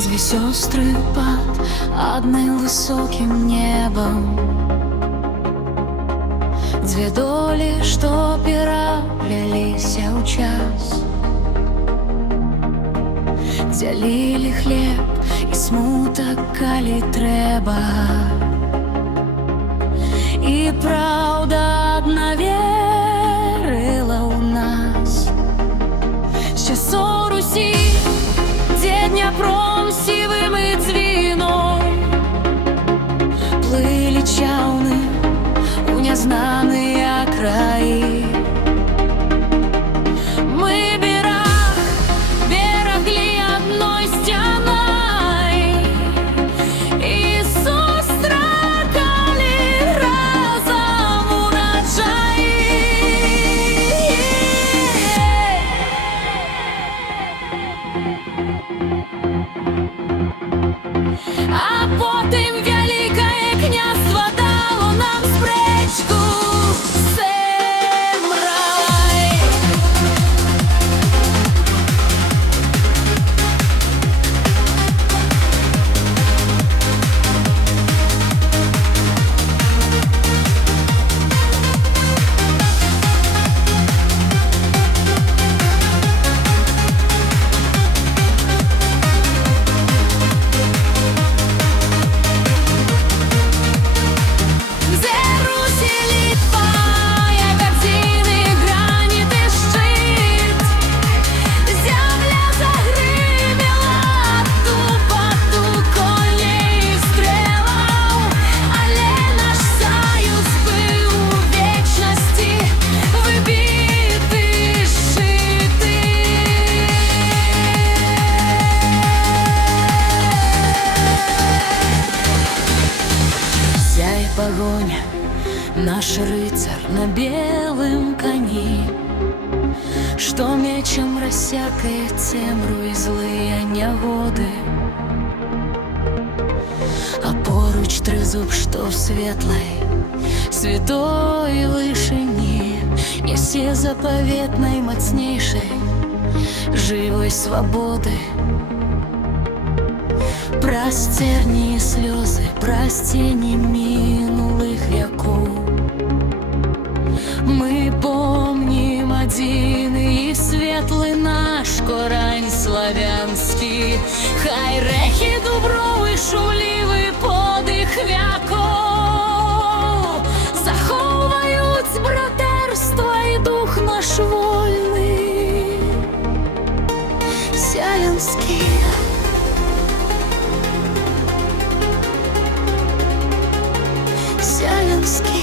Дві сестри під одним високим небом, две доли, что переплелись у час, делили хлеб і смуток, коли треба. І правда одна вірила у нас, ще со Русі, де Дніпром сивим і дзвіном плили чауни у незнанные краи. Мы берегли одной стеной и сустракали разом урожай. А потім великое княство дало нам спречку. Погоня, наш рыцарь на белом коне, что мечем рассякает темру и злые негоды. А поруч тризуб, что в светлой, святой вышине несе заповедной мацнейшей живой свободы. Простерни слезы, прости минулых веков. Мы помним один и светлый наш корень славянский. Хай рехи дубровый, шумливый подих веков заховають братерство и дух наш вольный сялянский. Сялянский.